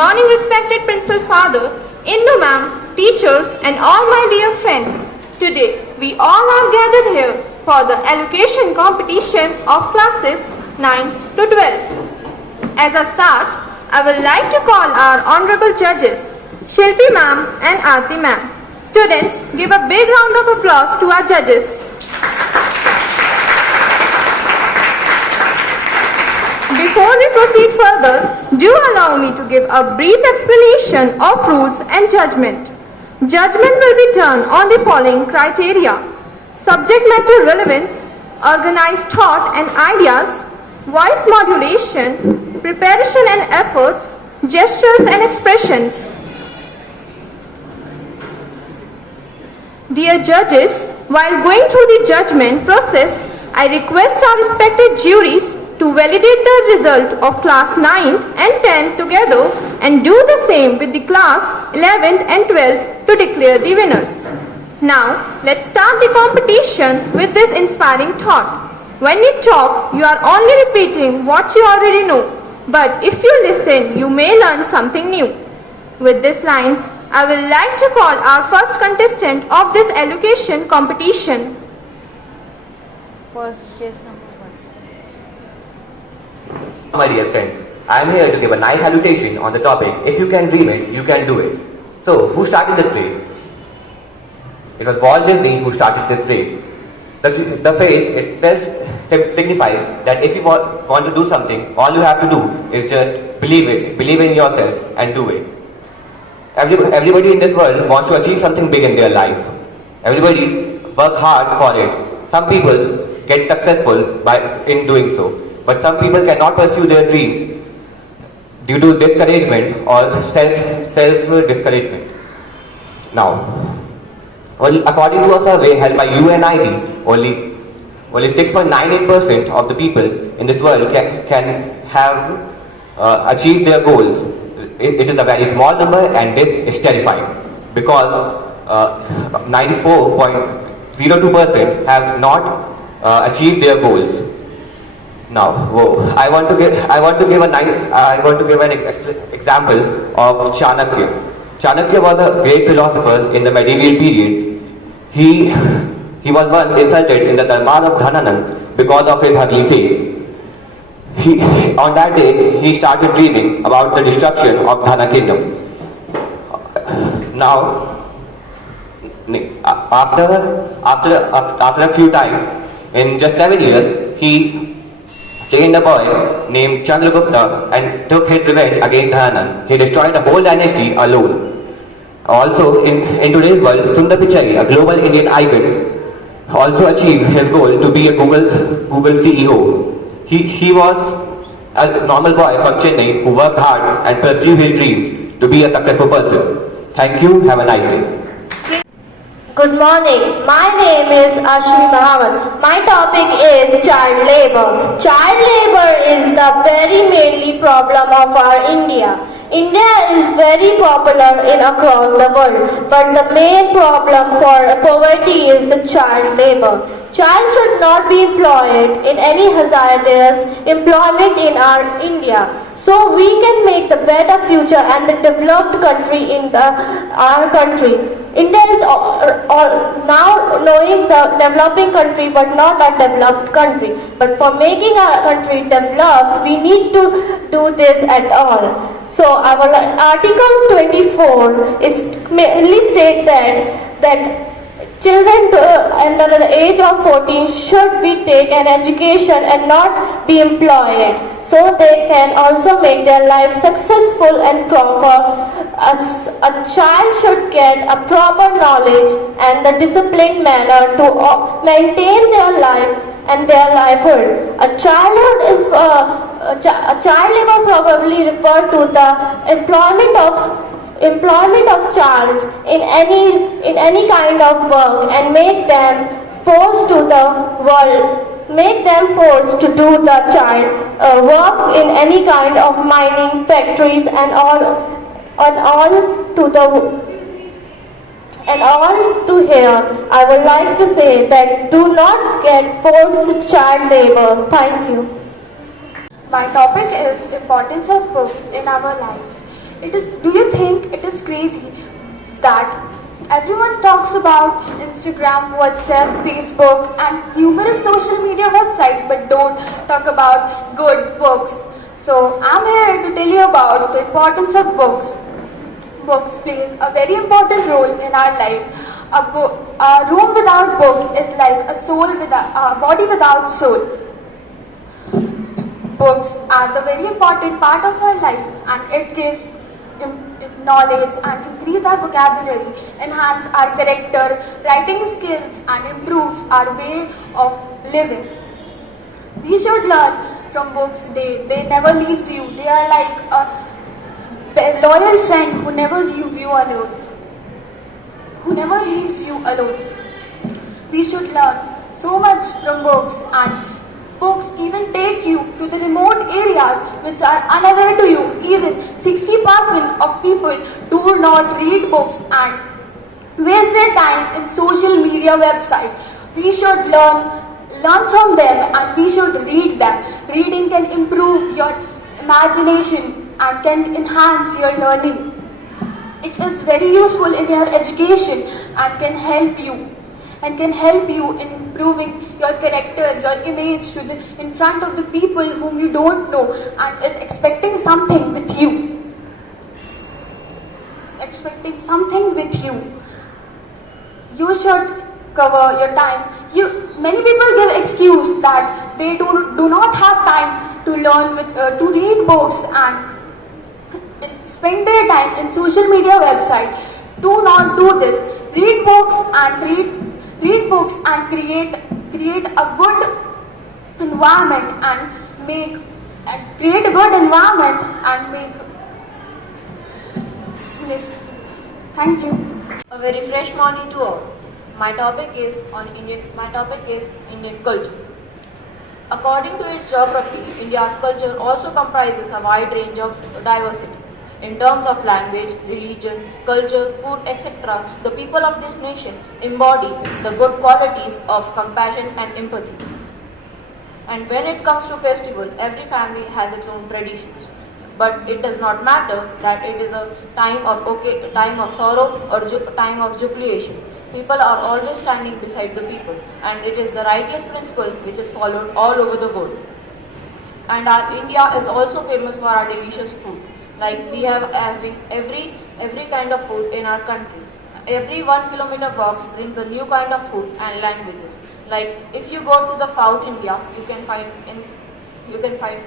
morning, respected Principal Father, Indu ma'am, teachers and all my dear friends. Today, we all are gathered here for the allocation competition of classes 9 to 12. As a start, I would like to call our honorable judges, Shilpi ma'am and Aarti ma'am. Students, give a big round of applause to our judges. Before we proceed further, do allow me to give a brief explanation of rules and judgment. Judgment will be done on the following criteria: subject matter relevance, organized thought and ideas, voice modulation, preparation and efforts, gestures and expressions. Dear judges, while going through the judgment process, I request our respected juries to validate the result of class 9th and 10th together and do the same with the class 11th and 12th to declare the winners. Now, let's start the competition with this inspiring thought. When you talk, you are only repeating what you already know. But if you listen, you may learn something new. With these lines, I would like to call our first contestant of this allocation competition. First, case number 1. My dear friends, I am here to give a nice salutation on the topic, if you can dream it, you can do it. So, who started this phrase? It was Walt Disney who started this phrase. The phrase itself signifies that if you want to do something, all you have to do is just believe in yourself and do it. Everybody in this world wants to achieve something big in their life. Everybody work hard for it. Some people get successful in doing so, but some people cannot pursue their dreams due to discouragement or self-discouragement. Now, according to a survey held by UNID, only 6.98% of the people in this world can have achieved their goals. It is a very small number, and this is terrifying because 94.02% have not achieved their goals. Now, I want to give an example of Chanakya. Chanakya was a great philosopher in the medieval period. He was once insulted in the Darbar of Dhananand because of his ugly face. On that day, he started dreaming about the destruction of Dhana kingdom. Now, after a few time, in just 7 years, he trained a boy named Chandragupta and took his revenge against Dhananand. He destroyed the whole dynasty alone. Also, in today's world, Sundar Pichai, a global Indian icon, also achieved his goal to be a Google CEO. He was a normal boy from Chennai who worked hard and pursued his dreams to be a successful person. Thank you. Have a nice day. Good morning. My name is Ashmi Mahavat. My topic is child labor. Child labor is the very mainly problem of our India. India is very popular across the world, but the main problem for poverty is the child labor. Child should not be employed in any hazardous employment in our India, so we can make the better future and the developed country in our country. India is now knowing the developing country but not a developed country. But for making our country developed, we need to do this at all. So our Article 24 is mainly state that children under the age of 14 should be take an education and not be employed, so they can also make their life successful and proper. A child should get a proper knowledge and the disciplined manner to maintain their life and their livelihood. A child labor probably refer to the employment of child in any kind of work and make them forced to do the child work in any kind of mining factories and all to here. I would like to say that do not get forced to child labor. Thank you. My topic is importance of books in our life. Do you think it is crazy that everyone talks about Instagram, WhatsApp, Facebook and numerous social media websites but don't talk about good books? So I'm here to tell you about the importance of books. Books plays a very important role in our life. A room without book is like a body without soul. Books are the very important part of our life, and it gives knowledge and increase our vocabulary, enhance our character, writing skills and improves our way of living. We should learn from books. They never leaves you. They are like a loyal friend who never leaves you alone. Who never leaves you alone. We should learn so much from books, and books even take you to the remote areas which are unaware to you. Even 60% of people do not read books and waste their time in social media websites. We should learn from them and we should read them. Reading can improve your imagination and can enhance your learning. It is very useful in your education and can help you in improving your character, your image in front of the people whom you don't know and is expecting something with you. You should cover your time. Many people give excuse that they do not have time to learn to read books and spend their time in social media website. Do not do this. Read books and create a good environment and make this. Thank you. A very fresh morning to all. My topic is Indian culture. According to its geography, India's culture also comprises a wide range of diversity. In terms of language, religion, culture, food, etc., the people of this nation embody the good qualities of compassion and empathy. And when it comes to festival, every family has its own traditions. But it does not matter that it is a time of sorrow or time of jubilation. People are always standing beside the people, and it is the righteous principle which is followed all over the world. And our India is also famous for our delicious food. Like we have having every kind of food in our country. Every 1 kilometer box brings a new kind of food and languages. Like if you go to the South India, you can find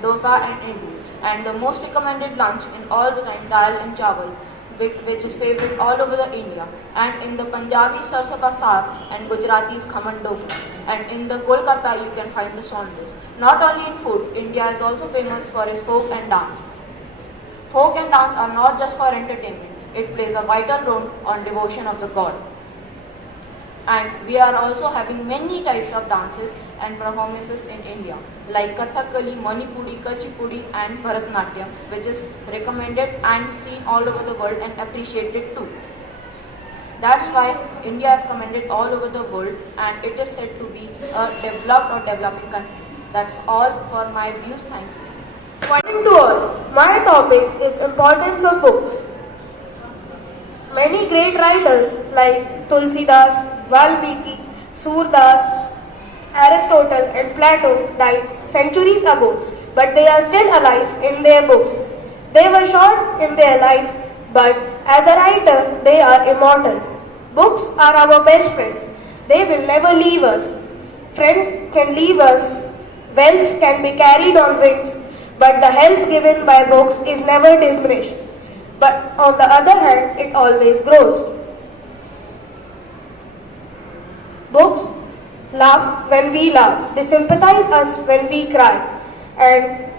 dosa and idli. And the most recommended lunch in all the time, dal and chawal, which is favorite all over the India. And in the Punjabi, sarson ka saag, and Gujaratis, khaman dokla. And in the Kolkata, you can find the sondes. Not only in food, India is also famous for its folk and dance. Folk and dance are not just for entertainment. It plays a vital role on devotion of the god. And we are also having many types of dances and performances in India, like Kathakali, Manipuri, Kuchipudi and Bharatanatyam, which is recommended and seen all over the world and appreciated too. That's why India is commended all over the world, and it is said to be a developed or developing country. That's all for my views. Thank you. Morning to all. My topic is importance of books. Many great writers like Tulsidas, Valmiki, Surdas, Aristotle and Plato died centuries ago, but they are still alive in their books. They were short in their life, but as a writer, they are immortal. Books are our best friends. They will never leave us. Friends can leave us. Wealth can be carried on wings, but the help given by books is never diminished. But on the other hand, it always grows. Books laugh when we laugh. They sympathize us when we cry. And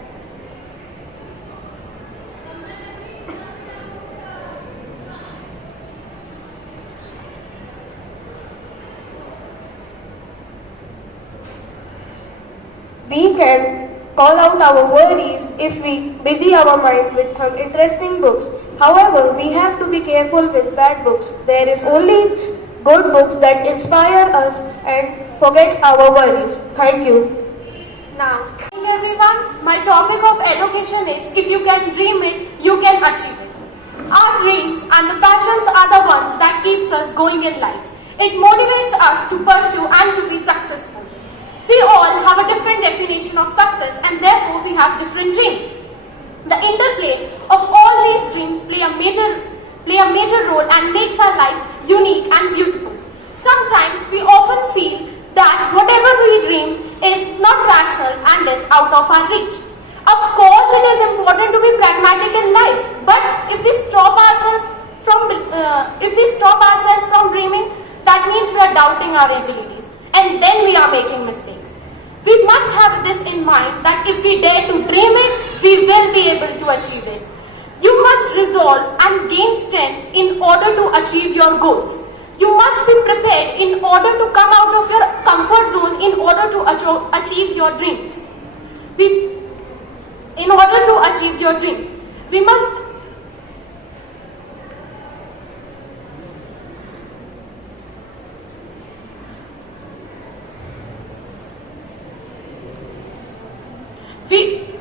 we can call out our worries if we busy our mind with some interesting books. However, we have to be careful with bad books. There is only good books that inspire us and forget our worries. Thank you. Now, everyone, my topic of education is if you can dream it, you can achieve it. Our dreams and the passions are the ones that keeps us going in life. It motivates us to pursue and to be successful. We all have a different definition of success and therefore we have different dreams. The interplay of all these dreams play a major role and makes our life unique and beautiful. Sometimes we often feel that whatever we dream is not rational and is out of our reach. Of course, it is important to be pragmatic in life, but if we stop ourselves from dreaming, that means we are doubting our abilities, and then we are making mistakes. We must have this in mind that if we dare to dream it, we will be able to achieve it. You must resolve and gain strength in order to achieve your goals. You must be prepared in order to come out of your comfort zone in order to achieve your dreams. In order to achieve your dreams, we must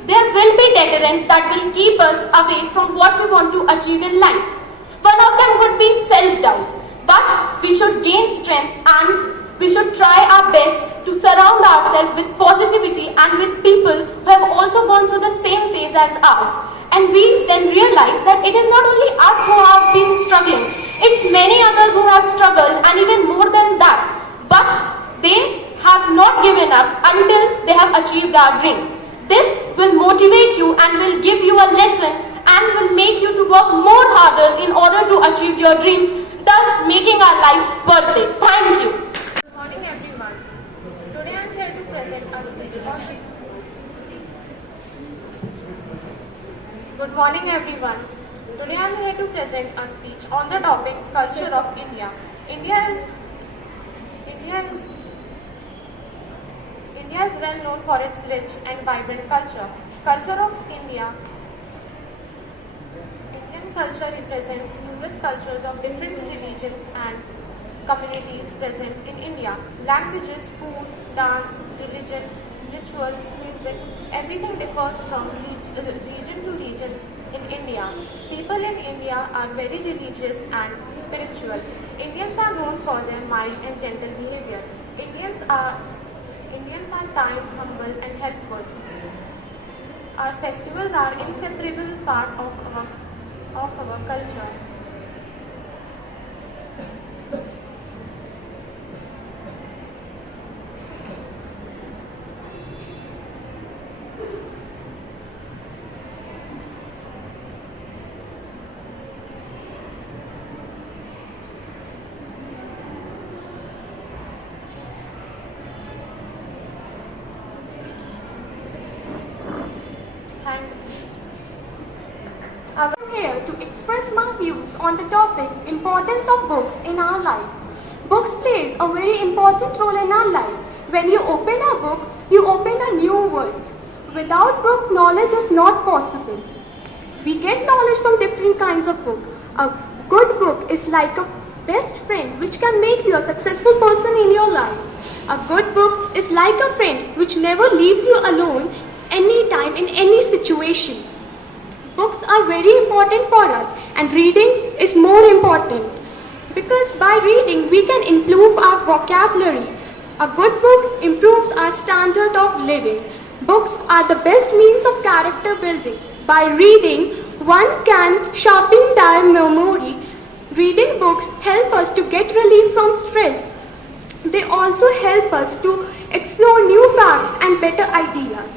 there will be deterrents that will keep us away from what we want to achieve in life. One of them would be self-doubt, but we should gain strength and we should try our best to surround ourselves with positivity and with people who have also gone through the same phase as ours. And we then realize that it is not only us who have been struggling, it's many others who have struggled and even more than that. But they have not given up until they have achieved our dream. This will motivate you and will give you a lesson and will make you to work more harder in order to achieve your dreams, thus making our life worth it. Thank you. Good morning everyone. Today I am here to present a speech on Good morning everyone. Today I am here to present a speech on the topic Culture of India. India is well known for its rich and vibrant culture. Indian culture represents numerous cultures of different religions and communities present in India. Languages, food, dance, religion, rituals, music, everything differs from region to region in India. People in India are very religious and spiritual. Indians are known for their mild and gentle behavior. Indians are kind, humble and helpful. Our festivals are inseparable part of our culture. I am here to express my views on the topic importance of books in our life. Books plays a very important role in our life. When you open a book, you open a new world. Without book, knowledge is not possible. We get knowledge from different kinds of books. A good book is like a best friend which can make you a successful person in your life. A good book is like a friend which never leaves you alone anytime in any situation. Books are very important for us and reading is more important because by reading we can improve our vocabulary. A good book improves our standard of living. Books are the best means of character building. By reading, one can sharpen their memory. Reading books help us to get relief from stress. They also help us to explore new facts and better ideas.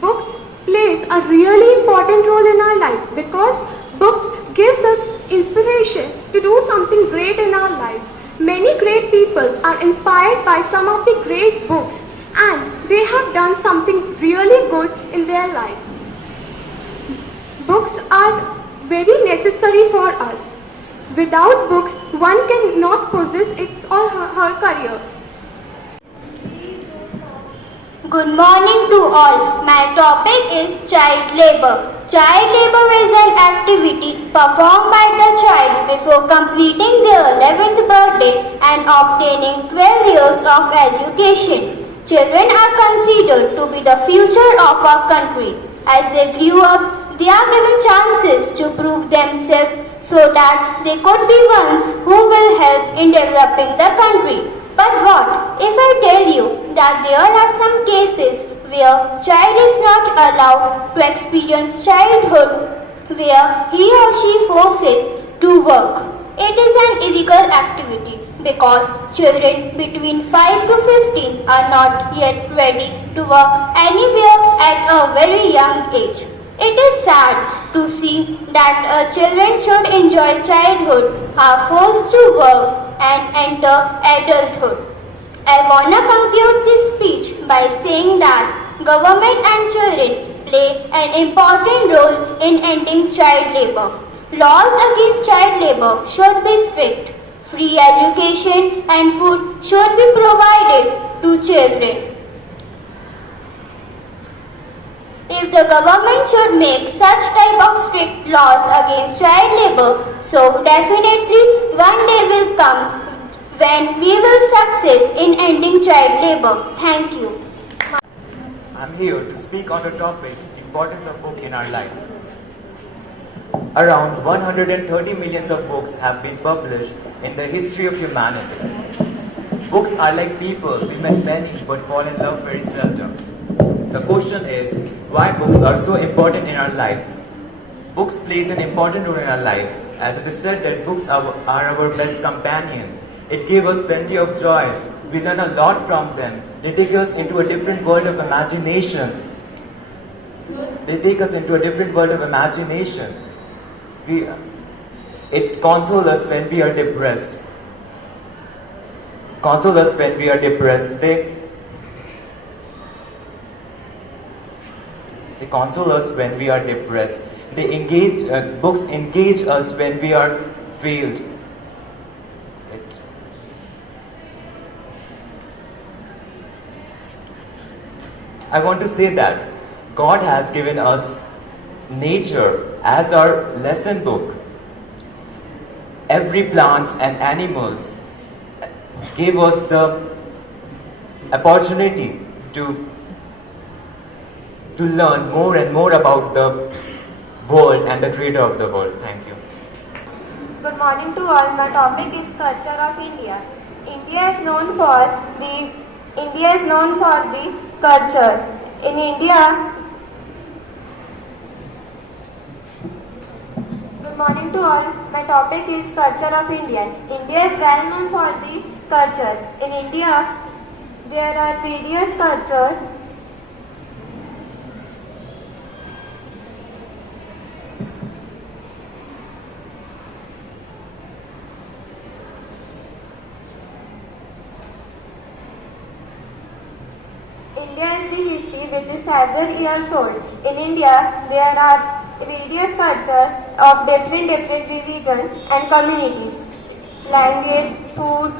Books plays a really important role in our life because books gives us inspiration to do something great in our life. Many great people are inspired by some of the great books and they have done something really good in their life. Books are very necessary for us. Without books, one cannot possess his or her career. Good morning to all. My topic is child labor. Child labor is an activity performed by the child before completing their 11th birthday and obtaining 12 years of education. Children are considered to be the future of our country. As they grow up, They are given chances to prove themselves so that they could be ones who will help in developing the country. But what if I tell you that there are some cases where child is not allowed to experience childhood, where he or she forces to work? It is an illegal activity because children between 5 to 15 are not yet ready to work anywhere at a very young age. It is sad to see that children should enjoy childhood are forced to work and enter adulthood. I wanna conclude this speech by saying that government and children play an important role in ending child labor. Laws against child labor should be strict. Free education and food should be provided to children. If the government should make such type of strict laws against child labor, so definitely one day will come when we will success in ending child labor. Thank you. I'm here to speak on the topic importance of book in our life. Around 130 millions of books have been published in the history of humanity. Books are like people, we met many but fall in love very seldom. The question is, why books are so important in our life? Books plays an important role in our life, as it is said that books are our best companion. It gives us plenty of joys. We learn a lot from them. They take us into a different world of imagination. It consoles us when we are depressed. They console us when we are depressed. Books engage us when we are failed. I want to say that God has given us nature as our lesson book. Every plants and animals gave us the opportunity to learn more and more about the world and the creator of the world. Thank you. Good morning to all. My topic is culture of India. India is known for the culture. In India, good morning to all. My topic is culture of India. India is well known for the culture. In India, there are various cultures. India is the history which is several years old. In India, there are various cultures of different religions and communities. Language, food,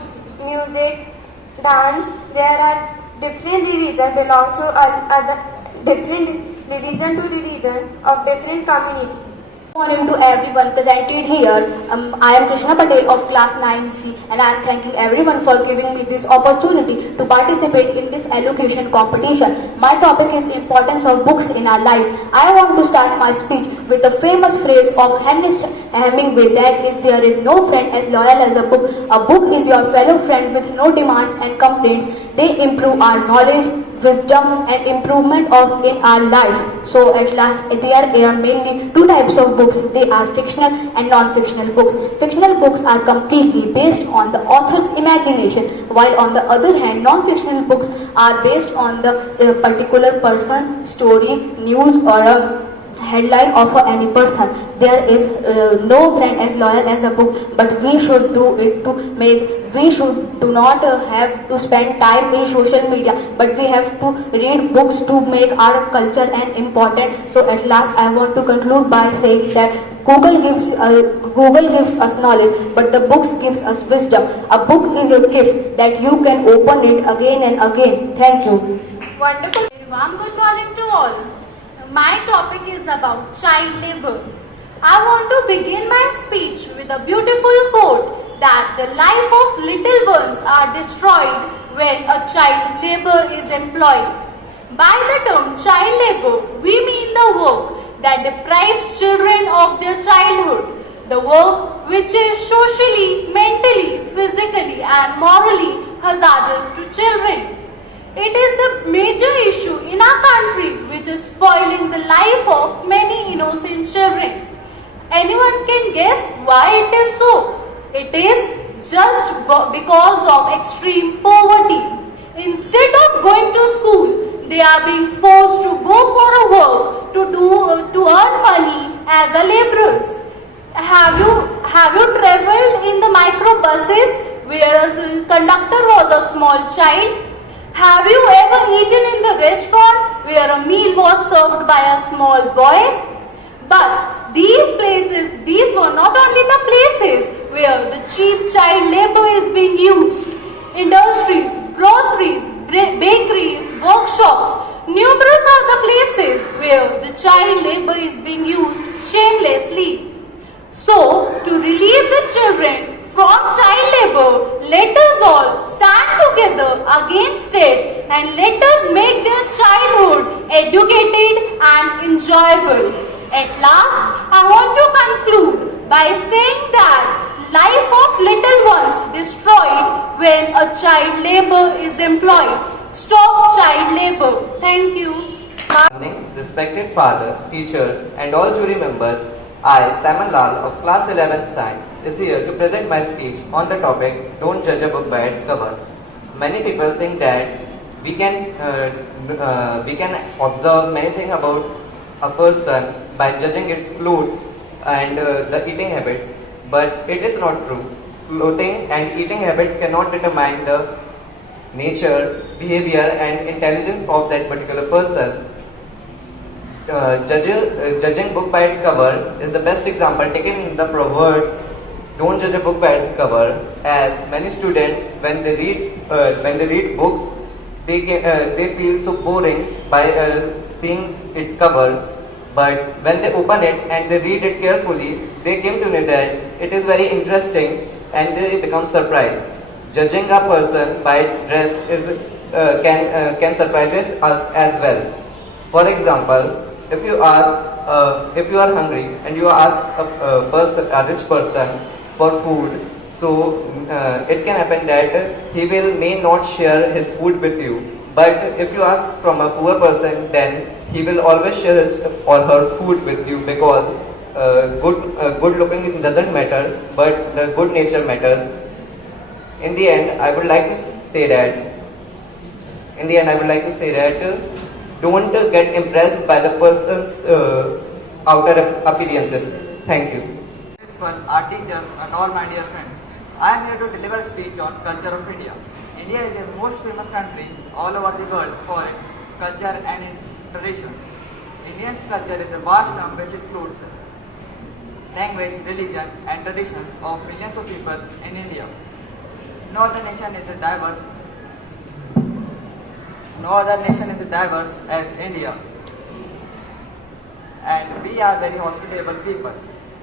music, dance. There are different religions belongs to other different religion to religion of different communities. Good morning to everyone presented here. I am Krishna Patel of class 9C and I am thanking everyone for giving me this opportunity to participate in this elocution competition. My topic is importance of books in our life. I want to start my speech with the famous phrase of Ernest Hemingway, that is, there is no friend as loyal as a book. A book is your fellow friend with no demands and complaints. They improve our knowledge, wisdom and improvement in our life. So at last, there are mainly two types of books. They are fictional and non-fictional books. Fictional books are completely based on the author's imagination, while on the other hand, non-fictional books are based on the particular person, story, news or a headline of any person. There is no friend as loyal as a book, but we should do it to make. We do not have to spend time in social media, but we have to read books to make our culture and important. So at last, I want to conclude by saying that Google gives us knowledge, but the books gives us wisdom. A book is a gift that you can open it again and again. Thank you. Wonderful. Warm good morning to all. My topic is about child labor. I want to begin my speech with a beautiful quote that the life of little ones are destroyed when a child labor is employed. By the term child labor, we mean the work that deprives children of their childhood. The work which is socially, mentally, physically and morally hazardous to children. It is the major issue in our country which is spoiling the life of many innocent children. Anyone can guess why it is so. It is just because of extreme poverty. Instead of going to school, they are being forced to go for a work to earn money as a laborers. Have you traveled in the microbuses where a conductor was a small child? Have you ever eaten in the restaurant where a meal was served by a small boy? But these were not only the places where the cheap child labor is being used. Industries, groceries, bakeries, workshops, numerous are the places where the child labor is being used shamelessly. So, to relieve the children from child labor, let us all stand together against it and let us make their childhood educated and enjoyable. At last, I want to conclude by saying that life of little ones destroyed when a child labor is employed. Stop child labor. Thank you. Good morning, respected father, teachers and all jury members. I, Simon Lal of class 11 science is here to present my speech on the topic Don't Judge a Book by its Cover. Many people think that we can observe many things about a person by judging its clothes and the eating habits, but it is not true. Clothing and eating habits cannot determine the nature, behavior and intelligence of that particular person. Judging book by its cover is the best example taken in the proverb "Don't judge a book by its cover." As many students, when they read books, they feel so boring by seeing its cover. But when they open it and they read it carefully, they came to know that it is very interesting and they become surprised. Judging a person by its dress can surprise us as well. For example, if you are hungry and you ask a rich person for food, so it can happen that he may not share his food with you. But if you ask from a poor person, then he will always share his or her food with you, because good looking doesn't matter, but the good nature matters. In the end, I would like to say that don't get impressed by the person's outer appearances. Thank you. Our teachers and all my dear friends, I am here to deliver a speech on culture of India. India is the most famous country all over the world for its culture and traditions. Indian culture is a vast term which includes language, religion and traditions of millions of people in India. No other nation is as diverse as India. And we are very hospitable people.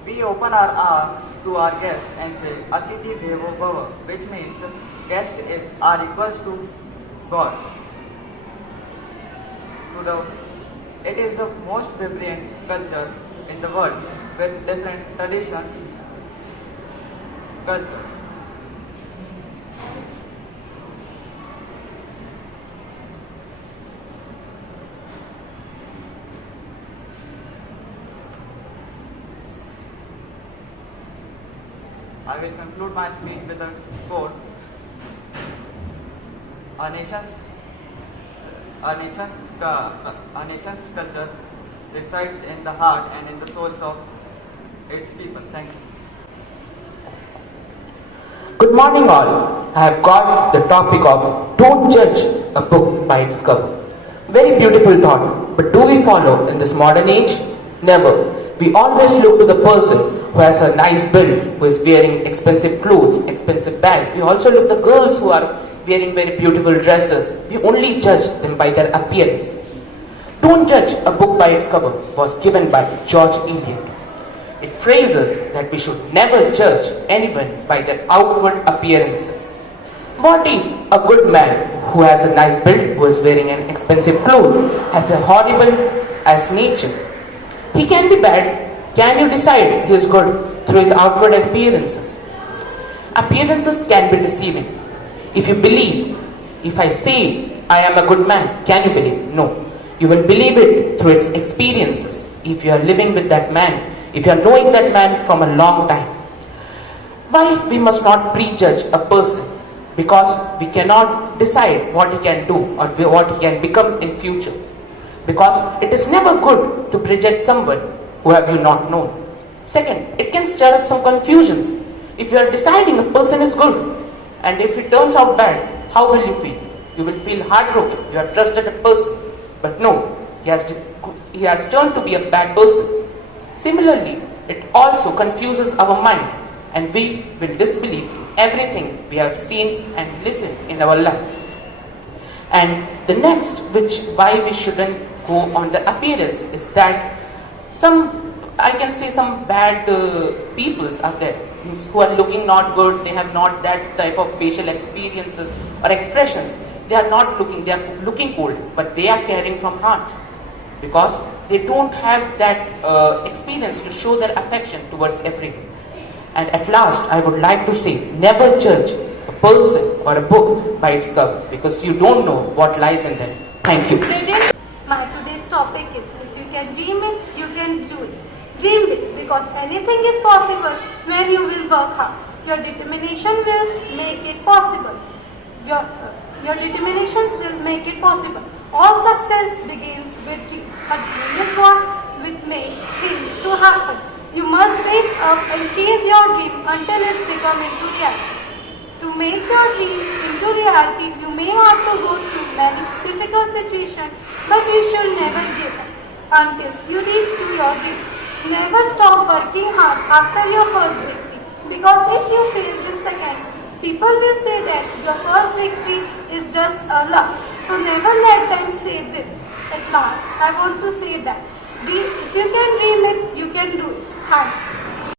We open our arms to our guests and say, Atiti Devo Bhava, which means guest are equals to God. It is the most vibrant culture in the world with different traditions, cultures. I will conclude my speech with a quote. Our nation's culture resides in the heart and in the souls of its people. Thank you. Good morning all. I have got the topic of don't judge a book by its cover. Very beautiful thought, but do we follow in this modern age? Never. We always look to the person who has a nice build, who is wearing expensive clothes, expensive bags. We also look at the girls who are wearing very beautiful dresses. We only judge them by their appearance. Don't judge a book by its cover was given by George Eliot. It phrases that we should never judge anyone by their outward appearances. What if a good man who has a nice build, who is wearing an expensive clothes, has a horrible as nature? He can be bad. Can you decide he is good through his outward appearances? Appearances can be deceiving. If you believe, if I say I am a good man, can you believe? No. You will believe it through its experiences. If you are living with that man, if you are knowing that man from a long time. Why we must not prejudge a person? Because we cannot decide what he can do or what he can become in future. Because it is never good to prejudge someone who have you not known. Second, it can stir up some confusions. If you are deciding a person is good and if it turns out bad, how will you feel? You will feel heartbroken. You have trusted a person, but no, he has turned to be a bad person. Similarly, it also confuses our mind and we will disbelieve everything we have seen and listened in our life. And the next, why we shouldn't go on the appearance, is that some bad peoples are there, means who are looking not good, they have not that type of facial experiences or expressions. They are looking old, but they are caring from hearts. Because they don't have that experience to show their affection towards everything. And at last, I would like to say, never judge a person or a book by its cover, because you don't know what lies in them. Thank you. My today's topic is, if you can dream it, you can do it. Dream big, because anything is possible when you will work hard. Your determination will make it possible. Your determinations will make it possible. All success begins with dreams, but dream is what which makes dreams to happen. You must wake up and chase your dream until it's become into reality. To make your dreams into reality, you may have to go through many difficult situations, but you should never give up until you reach to your dream. Never stop working hard after your first victory, because if you fail the second, people will say that your first victory is just a luck. So never let them say this. At last, I want to say that if you can dream it, you can do it. Thank you.